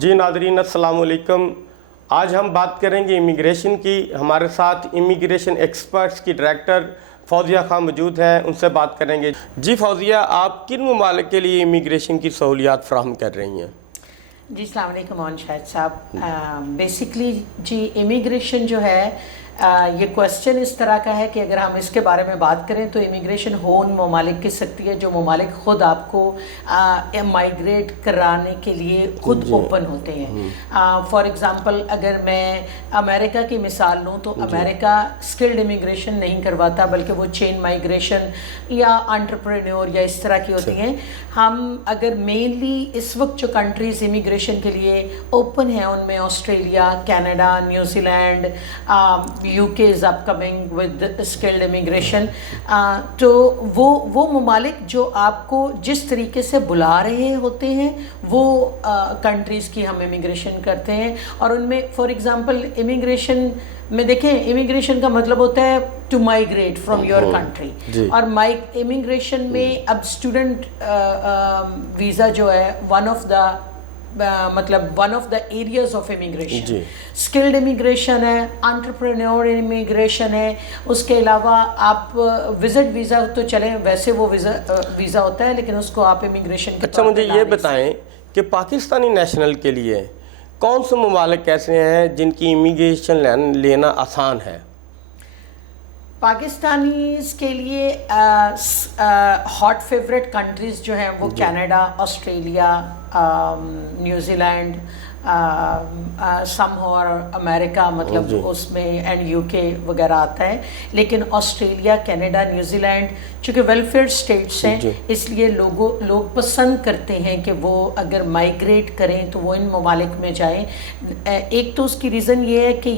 جی ناظرین السلام علیکم. آج ہم بات کریں گے امیگریشن کی. ہمارے ساتھ امیگریشن ایکسپرٹس کی ڈائریکٹر فوزیہ خان موجود ہیں, ان سے بات کریں گے. جی فوزیہ, آپ کن ممالک کے لیے امیگریشن کی سہولیات فراہم کر رہی ہیں؟ جی السلام علیکم عون شاہد صاحب. بیسکلی جی امیگریشن جو ہے یہ کویسچن اس طرح کا ہے کہ اگر ہم اس کے بارے میں بات کریں تو امیگریشن ان ممالک کی سکتی ہے جو ممالک خود آپ کو مائیگریٹ کرانے کے لیے خود اوپن ہوتے ہیں. فار ایگزامپل اگر میں امریکہ کی مثال لوں تو امریکہ اسکلڈ امیگریشن نہیں کرواتا بلکہ وہ چین مائیگریشن یا انٹرپرینور یا اس طرح کی ہوتی ہیں. ہم اگر مینلی اس وقت جو کنٹریز امیگریشن کے لیے اوپن ہیں ان میں Australia, Canada, New Zealand, UK is upcoming with skilled immigration. تو وہ ممالک جو آپ کو جس طریقے سے بلا رہے ہوتے ہیں وہ کنٹریز کی ہم امیگریشن کرتے ہیں. اور ان میں فار ایگزامپل امیگریشن میں دیکھیں, امیگریشن کا مطلب ہوتا ہے to migrate from your country, اور امیگریشن میں اب اسٹوڈنٹ ویزا جو ہے one of the areas of immigration. Skilled immigration ہے, انٹرپرینور امیگریشن ہے, اس کے علاوہ آپ وزٹ ویزا تو چلیں ویسے وہ ویزا ہوتا ہے لیکن اس کو آپ امیگریشن کے. اچھا مجھے یہ بتائیں کہ پاکستانی نیشنل کے لیے کون سے ممالک ایسے ہیں جن کی امیگریشن لینا آسان ہے؟ پاکستانیز کے لیے ہاٹ فیوریٹ کنٹریز جو ہیں وہ کینیڈا, آسٹریلیا, نیوزی لینڈ, سم اور امریکہ, مطلب اس میں اینڈ UK وغیرہ آتا ہے. لیکن آسٹریلیا, کینیڈا, نیوزی لینڈ چونکہ ویلفیئر اسٹیٹس ہیں اس لیے لوگ پسند کرتے ہیں کہ وہ اگر مائیگریٹ کریں تو وہ ان ممالک میں جائیں. ایک تو اس کی ریزن یہ ہے کہ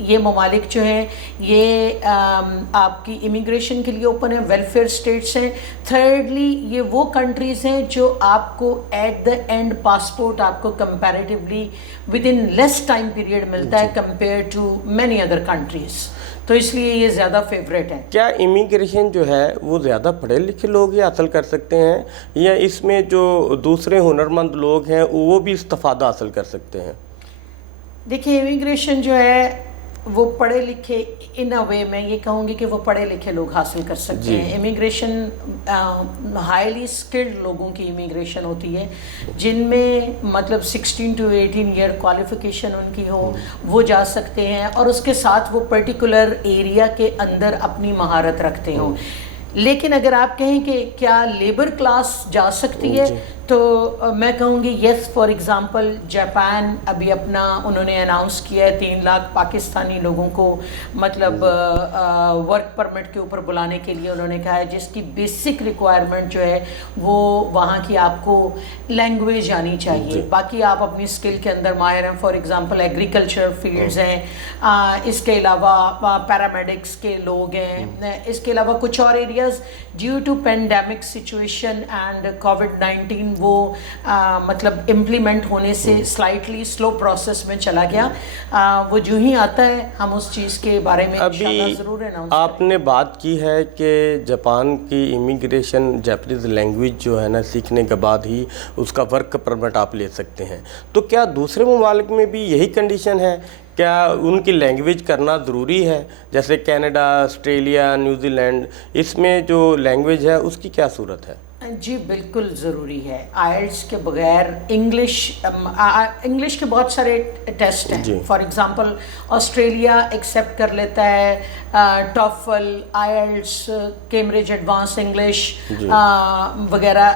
یہ ممالک جو ہیں یہ آپ کی امیگریشن کے لیے اوپن ہے, ویلفیئر اسٹیٹس ہیں. تھرڈلی یہ وہ کنٹریز ہیں جو آپ کو ایٹ دا اینڈ پاسپورٹ آپ کو comparatively with in less time period ملتا ہے compare to many other countries, تو اس لیے یہ زیادہ فیوریٹ ہے. کیا امیگریشن جو ہے وہ زیادہ پڑھے لکھے لوگ ہی حاصل کر سکتے ہیں یا اس میں جو دوسرے ہنرمند لوگ ہیں وہ بھی استفادہ حاصل کر سکتے ہیں؟ دیکھیے امیگریشن جو ہے وہ پڑھے لکھے ان اے وے میں یہ کہوں گی کہ وہ پڑھے لکھے لوگ حاصل کر سکتے ہیں. امیگریشن ہائیلی اسکلڈ لوگوں کی امیگریشن ہوتی ہے جن میں مطلب 16 to 18 ایئر کوالیفیکیشن ان کی ہو, وہ جا سکتے ہیں اور اس کے ساتھ وہ پرٹیکولر ایریا کے اندر اپنی مہارت رکھتے ہوں. لیکن اگر آپ کہیں کہ کیا لیبر کلاس جا سکتی ہے تو میں کہوں گی یس. فار ایگزامپل جاپان ابھی اپنا انہوں نے اناؤنس کیا ہے 3 لاکھ پاکستانی لوگوں کو مطلب ورک پرمٹ کے اوپر بلانے کے لیے انہوں نے کہا ہے, جس کی بیسک ریکوائرمنٹ جو ہے وہ وہاں کی آپ کو لینگویج آنی چاہیے, باقی آپ اپنی اسکل کے اندر ماہر ہیں. فار ایگزامپل ایگریکلچر فیلڈز ہیں, اس کے علاوہ پیرامیڈکس کے لوگ ہیں, اس کے علاوہ کچھ اور areas due to pandemic situation and کووڈ-19 وہ مطلب امپلیمنٹ ہونے سے سلائٹلی سلو پروسیس میں چلا گیا. وہ جو ہی آتا ہے ہم اس چیز کے بارے میں انشاءاللہ ضرور اناؤنس کریں. آپ نے بات کی ہے کہ جاپان کی امیگریشن جاپنیز لینگویج جو ہے نا سیکھنے کے بعد ہی اس کا ورک پرمٹ آپ لے سکتے ہیں, تو کیا دوسرے ممالک میں بھی یہی کنڈیشن ہے؟ کیا ان کی لینگویج کرنا ضروری ہے؟ جیسے کینیڈا, آسٹریلیا, نیوزی لینڈ, اس میں جو لینگویج ہے اس کی کیا صورت ہے؟ جی بالکل ضروری ہے. آئلٹس کے بغیر انگلش کے بہت سارے ٹیسٹ ہیں. فار ایگزامپل آسٹریلیا ایکسیپٹ کر لیتا ہے ٹافل, آئلٹس, کیمبرج ایڈوانس انگلش وغیرہ,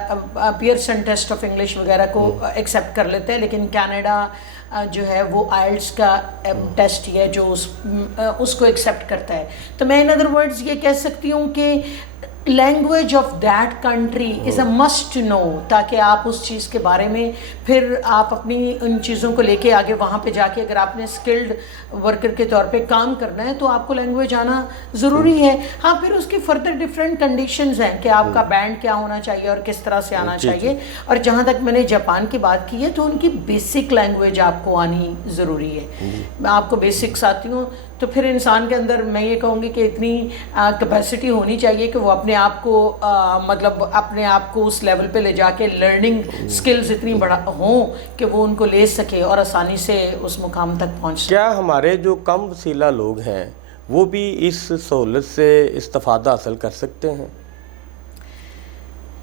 پیئرسن ٹیسٹ آف انگلش وغیرہ کو ایکسیپٹ کر لیتے ہیں. لیکن کینیڈا جو ہے وہ آئلٹس کا ٹیسٹ ہی ہے جو اس کو ایکسیپٹ کرتا ہے. تو میں ان ادر ورڈز یہ کہہ سکتی ہوں کہ language of that country is a must to know, تاکہ آپ اس چیز کے بارے میں پھر آپ اپنی ان چیزوں کو لے کے آگے وہاں پہ جا کے اگر آپ نے اسکلڈ ورکر کے طور پہ کام کرنا ہے تو آپ کو لینگویج آنا ضروری ہے. ہاں پھر اس کی فردر ڈفرینٹ کنڈیشنز ہیں کہ آپ کا بینڈ کیا ہونا چاہیے اور کس طرح سے آنا چاہیے. اور جہاں تک میں نے جاپان کی بات کی ہے تو ان کی بیسک لینگویج آپ کو آنی ضروری ہے. آپ کو بیسکس آتی ہوں تو پھر انسان کے اندر میں یہ کہوں گی کہ اتنی کیپیسٹی ہونی چاہیے کہ وہ اپنے آپ کو مطلب اپنے آپ کو اس لیول پہ لے جا کے لرننگ سکلز اتنی بڑا ہوں کہ وہ ان کو لے سکے اور آسانی سے اس مقام تک پہنچ سکے. کیا ہمارے جو کم وسیلہ لوگ ہیں وہ بھی اس سہولت سے استفادہ حاصل کر سکتے ہیں؟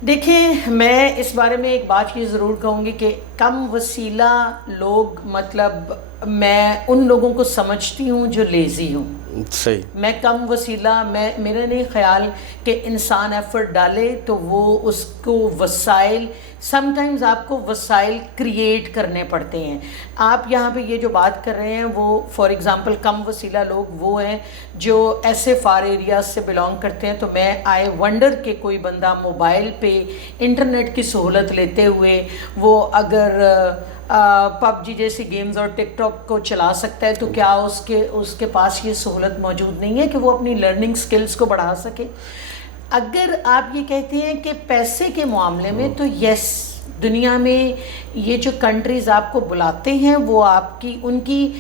دیکھیں میں اس بارے میں ایک بات یہ ضرور کہوں گی کہ کم وسیلہ لوگ مطلب میں ان لوگوں کو سمجھتی ہوں جو لیزی ہوں. صحیح. میں کم وسیلہ میرا نہیں خیال کہ انسان ایفرٹ ڈالے تو وہ اس کو وسائل سم ٹائمز آپ کو وسائل کریٹ کرنے پڑتے ہیں. آپ یہاں پہ یہ جو بات کر رہے ہیں وہ فار ایگزامپل کم وسیلہ لوگ وہ ہیں جو ایسے فار ایریاز سے بلانگ کرتے ہیں. تو میں آئی ونڈر کہ کوئی بندہ موبائل پہ انٹرنیٹ کی سہولت لیتے ہوئے وہ اگر پب جی جیسی گیمز اور ٹک ٹاک کو چلا سکتا ہے تو کیا اس کے پاس یہ سہولت موجود نہیں ہے کہ وہ اپنی لرننگ سکلز کو بڑھا سکے؟ اگر آپ یہ کہتے ہیں کہ پیسے کے معاملے میں تو یس، دنیا میں یہ جو کنٹریز آپ کو بلاتے ہیں وہ آپ کی ان کی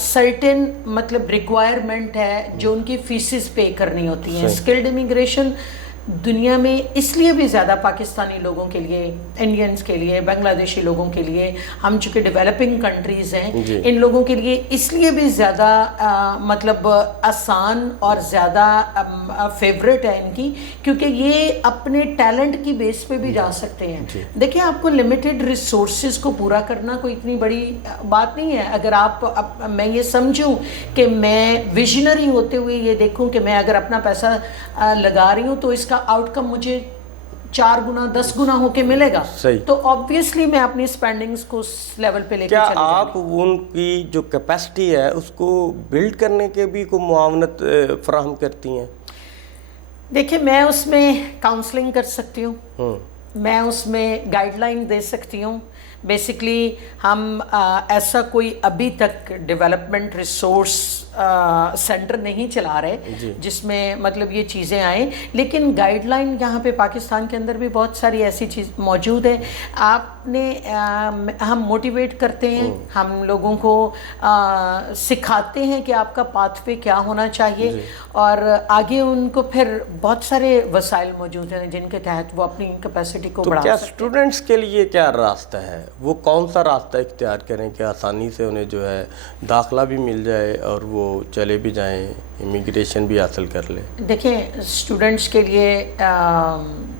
سرٹن مطلب ریکوائرمنٹ ہے جو ان کی فیسز پے کرنی ہوتی ہیں. اسکلڈ امیگریشن دنیا میں اس لیے بھی زیادہ پاکستانی لوگوں کے لیے، انڈینز کے لیے، بنگلہ دیشی لوگوں کے لیے، ہم چونکہ ڈیولپنگ کنٹریز ہیں ان لوگوں کے لیے اس لیے بھی زیادہ مطلب آسان اور زیادہ فیوریٹ ہے ان کی، کیونکہ یہ اپنے ٹیلنٹ کی بیس پہ بھی جا سکتے ہیں. دیکھیں آپ کو لمیٹڈ ریسورسز کو پورا کرنا کوئی اتنی بڑی بات نہیں ہے. اگر میں یہ سمجھوں کہ میں ویژنری ہوتے ہوئے یہ دیکھوں کہ میں اگر اپنا پیسہ لگا رہی ہوں تو اس کا آؤٹ کم مجھے 4 گنا 10 گنا ہو کے ملے گا، تو آبویسلی میں اپنی اسپینڈنگز کو اس لیول پہ لے کے چلے جاؤں. کیا آپ ان کی جو کیپیسٹی ہے اس کو بلڈ کرنے کے بھی کوئی معاونت فراہم کرتی ہیں؟ دیکھیں میں اس میں کاؤنسلنگ کر سکتی ہوں، میں اس میں گائیڈ لائن دے سکتی ہوں. بیسکلی ہم ایسا کوئی ابھی تک ڈیولپمنٹ ریسورس سینٹر نہیں چلا رہے جس میں مطلب یہ چیزیں آئیں، لیکن گائیڈ لائن یہاں پہ پاکستان کے اندر بھی بہت ساری ایسی چیز موجود ہے. آپ نے ہم موٹیویٹ کرتے ہیں، ہم لوگوں کو سکھاتے ہیں کہ آپ کا پاتھ وے کیا ہونا چاہیے، اور آگے ان کو پھر بہت سارے وسائل موجود ہیں جن کے تحت وہ اپنی کیپیسٹی کو بڑھا سکتے ہیں. کیا اسٹوڈنٹس کے لیے کیا راستہ ہے؟ وہ کون سا راستہ اختیار کریں کہ آسانی سے انہیں جو ہے داخلہ بھی مل جائے اور وہ چلے بھی جائیں، امیگریشن بھی حاصل کر لیں؟ دیکھیں اسٹوڈنٹس کے لیے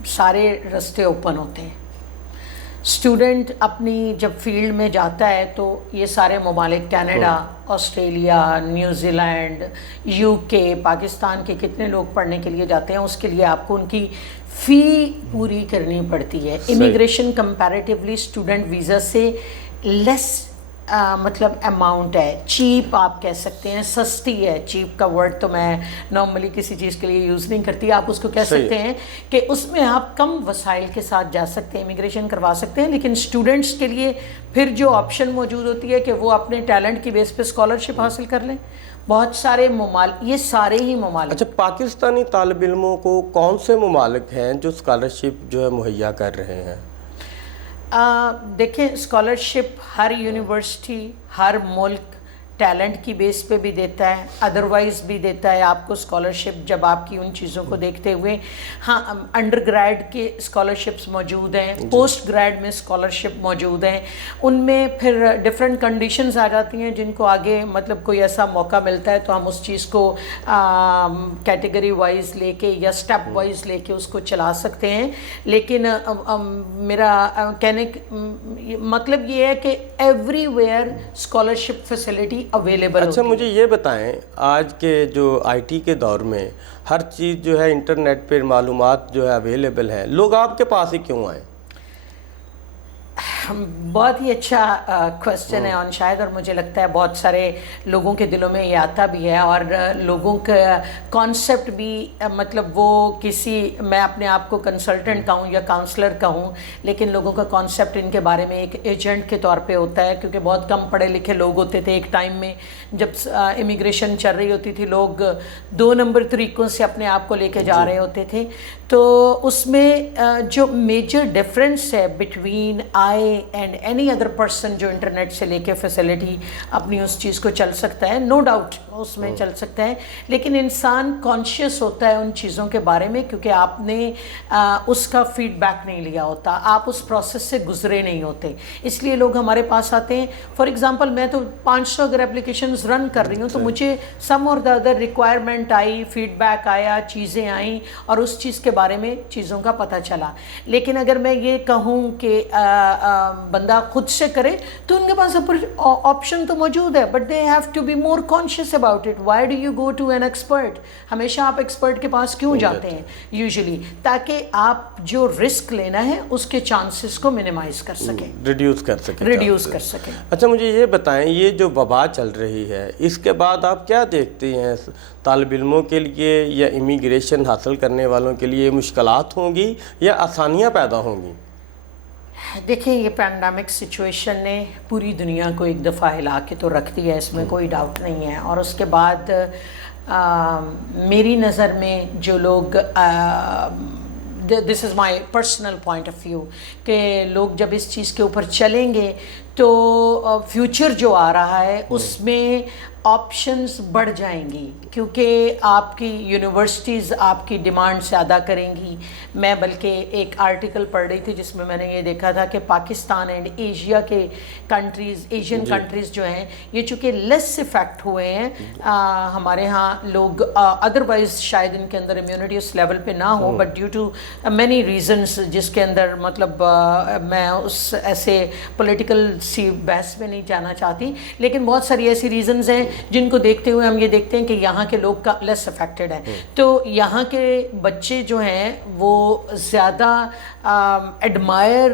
سارے راستے اوپن ہوتے ہیں. اسٹوڈنٹ اپنی جب فیلڈ میں جاتا ہے تو یہ سارے ممالک Canada, Australia, New Zealand, you کے، پاکستان کے کتنے لوگ پڑھنے کے لیے جاتے ہیں، اس کے لیے آپ کو ان کی فی پوری کرنی پڑتی ہے. امیگریشن کمپیریٹیولی اسٹوڈنٹ ویزا سے لیس مطلب اماؤنٹ ہے، چیپ آپ کہہ سکتے ہیں، سستی ہے. چیپ کا ورڈ تو میں نارملی کسی چیز کے لیے یوز نہیں کرتی. آپ اس کو کہہ سکتے ہیں کہ اس میں آپ کم وسائل کے ساتھ جا سکتے ہیں، امیگریشن کروا سکتے ہیں. لیکن اسٹوڈنٹس کے لیے پھر جو آپشن موجود ہوتی ہے کہ وہ اپنے ٹیلنٹ کی بیس پہ اسکالرشپ حاصل کر لیں. بہت سارے یہ سارے ہی ممالک. اچھا، پاکستانی طالب علموں کو کون سے ممالک ہیں جو اسکالرشپ جو ہے مہیا کر رہے ہیں؟ دیکھیں اسکالرشپ ہر یونیورسٹی، ہر ملک ٹیلنٹ کی بیس پہ بھی دیتا ہے، ادروائز بھی دیتا ہے آپ کو اسکالرشپ جب آپ کی ان چیزوں کو دیکھتے ہوئے. ہاں انڈر گریڈ کے اسکالرشپس موجود ہیں، پوسٹ گریڈ میں اسکالرشپ موجود ہیں. ان میں پھر ڈفرینٹ کنڈیشنز آ جاتی ہیں جن کو آگے مطلب کوئی ایسا موقع ملتا ہے تو ہم اس چیز کو کیٹیگری وائز لے کے یا اسٹیپ وائز لے کے اس کو چلا سکتے ہیں. لیکن میرا کہنے مطلب یہ ہے کہ every where scholarship facility available. اچھا مجھے یہ بتائیں، آج کے جو آئی ٹی کے دور میں ہر چیز جو ہے انٹرنیٹ پہ معلومات جو ہے اویلیبل ہیں، لوگ آپ کے پاس ہی کیوں آئیں؟ بہت ہی اچھا کوسچن ہے اور شاید اور مجھے لگتا ہے بہت سارے لوگوں کے دلوں میں یہ آتا بھی ہے اور لوگوں کا کانسیپٹ بھی مطلب وہ میں اپنے آپ کو کنسلٹنٹ کہوں یا کاؤنسلر کہوں، لیکن لوگوں کا کانسیپٹ ان کے بارے میں ایک ایجنٹ کے طور پہ ہوتا ہے، کیونکہ بہت کم پڑھے لکھے لوگ ہوتے تھے ایک ٹائم میں جب امیگریشن چل رہی ہوتی تھی. لوگ 2 نمبر طریقوں سے اپنے آپ کو لے کے جا رہے ہوتے تھے. تو اس میں جو میجر ڈفرینس ہے بٹوین آئے اینڈ اینی ادر پرسن جو انٹرنیٹ سے لے کے فیسلٹی اپنی اس چیز کو چل سکتا ہے، نو ڈاؤٹ اس میں چل سکتا ہے، لیکن انسان کانشیس ہوتا ہے ان چیزوں کے بارے میں کیونکہ آپ نے اس کا فیڈ بیک نہیں لیا ہوتا، آپ اس پروسیس سے گزرے نہیں ہوتے، اس لیے لوگ ہمارے پاس آتے ہیں. فار ایگزامپل میں تو 500 اگر اپلیکیشنز رن کر رہی ہوں تو مجھے سم اور دا ادر ریکوائرمنٹ آئی، فیڈ بیک آیا، چیزیں آئیں اور اس چیز کے بارے میں چیزوں کا پتہ چلا. لیکن اگر میں یہ کہوں کہ بندہ خود سے کرے تو ان کے پاس آپشن تو موجود ہے، but they have to be more conscious about it. Why do you go to an expert? ہمیشہ آپ ایکسپرٹ کے پاس کیوں جاتے ہیں یوزلی؟ تاکہ آپ جو رسک لینا ہے اس کے چانسز کو منیمائز کر سکیں، ریڈیوس کر سکیں. اچھا مجھے یہ بتائیں، یہ جو وبا چل رہی ہے اس کے بعد آپ کیا دیکھتے ہیں طالب علموں کے لیے یا امیگریشن حاصل کرنے والوں کے لیے مشکلات ہوں گی یا آسانیاں پیدا ہوں گی؟ دیکھیں یہ پینڈیمک سچویشن نے پوری دنیا کو ایک دفعہ ہلا کے تو رکھ دیا ہے، اس میں کوئی ڈاؤٹ نہیں ہے. اور اس کے بعد میری نظر میں جو لوگ this is my personal point of view کہ لوگ جب اس چیز کے اوپر چلیں گے تو فیوچر جو آ رہا ہے اس میں آپشنز بڑھ جائیں گی کیونکہ آپ کی یونیورسٹیز آپ کی ڈیمانڈ سے ادا کریں گی. میں بلکہ ایک آرٹیکل پڑھ رہی تھی جس میں میں نے یہ دیکھا تھا کہ پاکستان اینڈ ایشیا کے کنٹریز، ایشین کنٹریز جو ہیں یہ چونکہ لیس افیکٹ ہوئے ہیں، ہمارے ہاں لوگ ادروائز شاید ان کے اندر امیونٹی اس لیول پہ نہ ہو، but due to many reasons جس کے اندر مطلب میں اس ایسے پولیٹیکل سی بحث میں نہیں جانا چاہتی، لیکن بہت ساری ایسی ریزنز ہیں جن کو دیکھتے ہوئے ہم یہ دیکھتے ہیں کہ یہاں کے لوگ کا لیس افیکٹڈ ہیں. تو یہاں کے بچے جو ہیں وہ زیادہ ایڈمائر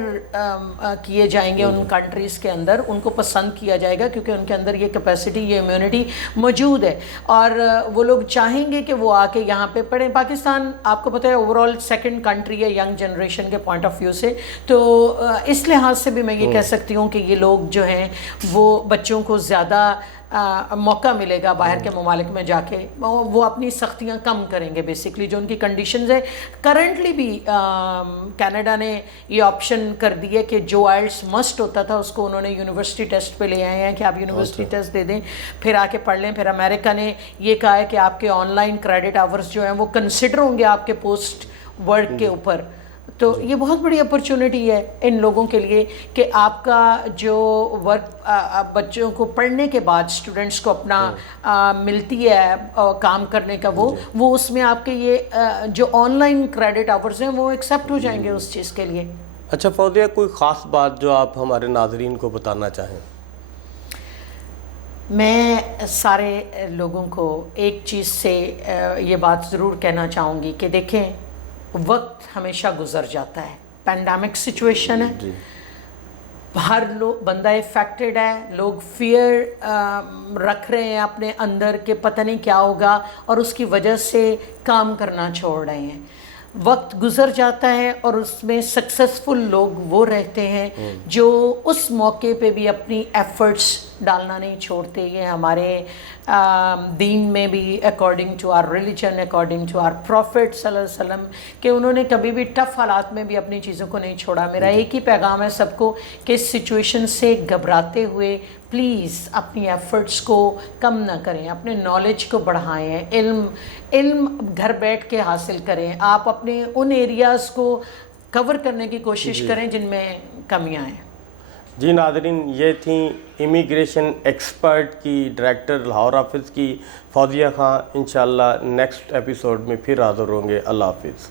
کیے جائیں گے ان کنٹریز کے اندر، ان کو پسند کیا جائے گا کیونکہ ان کے اندر یہ کیپیسٹی، یہ امیونٹی موجود ہے، اور وہ لوگ چاہیں گے کہ وہ آ کے یہاں پہ پڑھیں. پاکستان آپ کو پتہ ہے اوور آل سیکنڈ کنٹری ہے ینگ جنریشن کے پوائنٹ آف ویو سے، تو اس لحاظ سے بھی میں یہ کہہ سکتی ہوں کہ یہ لوگ جو ہیں وہ بچوں کو زیادہ موقع ملے گا باہر کے ممالک میں جا کے، وہ اپنی سختیاں کم کریں گے. بیسکلی جو ان کی کنڈیشنز ہیں کرنٹلی بھی کینیڈا نے یہ آپشن کر دی ہے کہ جو آئلٹس مسٹ ہوتا تھا اس کو انہوں نے یونیورسٹی ٹیسٹ پہ لے آئے ہیں کہ آپ یونیورسٹی ٹیسٹ دے دیں پھر آ کے پڑھ لیں. پھر امریکہ نے یہ کہا ہے کہ آپ کے آن لائن کریڈٹ آورز جو ہیں وہ کنسیڈر ہوں گے آپ کے پوسٹ ورک کے اوپر. تو یہ بہت بڑی اپرچونٹی ہے ان لوگوں کے لیے کہ آپ کا جو ورک بچوں کو پڑھنے کے بعد اسٹوڈنٹس کو اپنا ملتی ہے کام کرنے کا، وہ اس میں آپ کے یہ جو آن لائن کریڈٹ آورز ہیں وہ ایکسیپٹ ہو جائیں گے اس چیز کے لیے. اچھا فوزیہ، کوئی خاص بات جو آپ ہمارے ناظرین کو بتانا چاہیں؟ میں سارے لوگوں کو ایک چیز سے یہ بات ضرور کہنا چاہوں گی کہ دیکھیں وقت ہمیشہ گزر جاتا ہے، پینڈیمک سچویشن ہے، ہر بندہ افیکٹڈ ہے، لوگ فیئر رکھ رہے ہیں اپنے اندر کہ پتہ نہیں کیا ہوگا اور اس کی وجہ سے کام کرنا چھوڑ رہے ہیں. وقت گزر جاتا ہے اور اس میں سکسیسفل لوگ وہ رہتے ہیں جو اس موقع پہ بھی اپنی ایفرٹس ڈالنا نہیں چھوڑتے. یہ ہمارے دین میں بھی according to our religion, according to our prophet صلی اللہ علیہ وسلم کہ انہوں نے کبھی بھی ٹف حالات میں بھی اپنی چیزوں کو نہیں چھوڑا. میرا ایک ہی پیغام ہے سب کو کہ اس سچویشن سے گھبراتے ہوئے پلیز اپنی ایفرٹس کو کم نہ کریں، اپنے نالج کو بڑھائیں، علم گھر بیٹھ کے حاصل کریں، آپ اپنے ان ایریاز کو کور کرنے کی کوشش کریں جن میں کمیاں ہیں. جی ناظرین، یہ تھیں امیگریشن ایکسپرٹ کی ڈائریکٹر لاہور آفس کی فوزیہ خان. انشاءاللہ نیکسٹ ایپیسوڈ میں پھر حاضر ہوں گے. اللہ حافظ.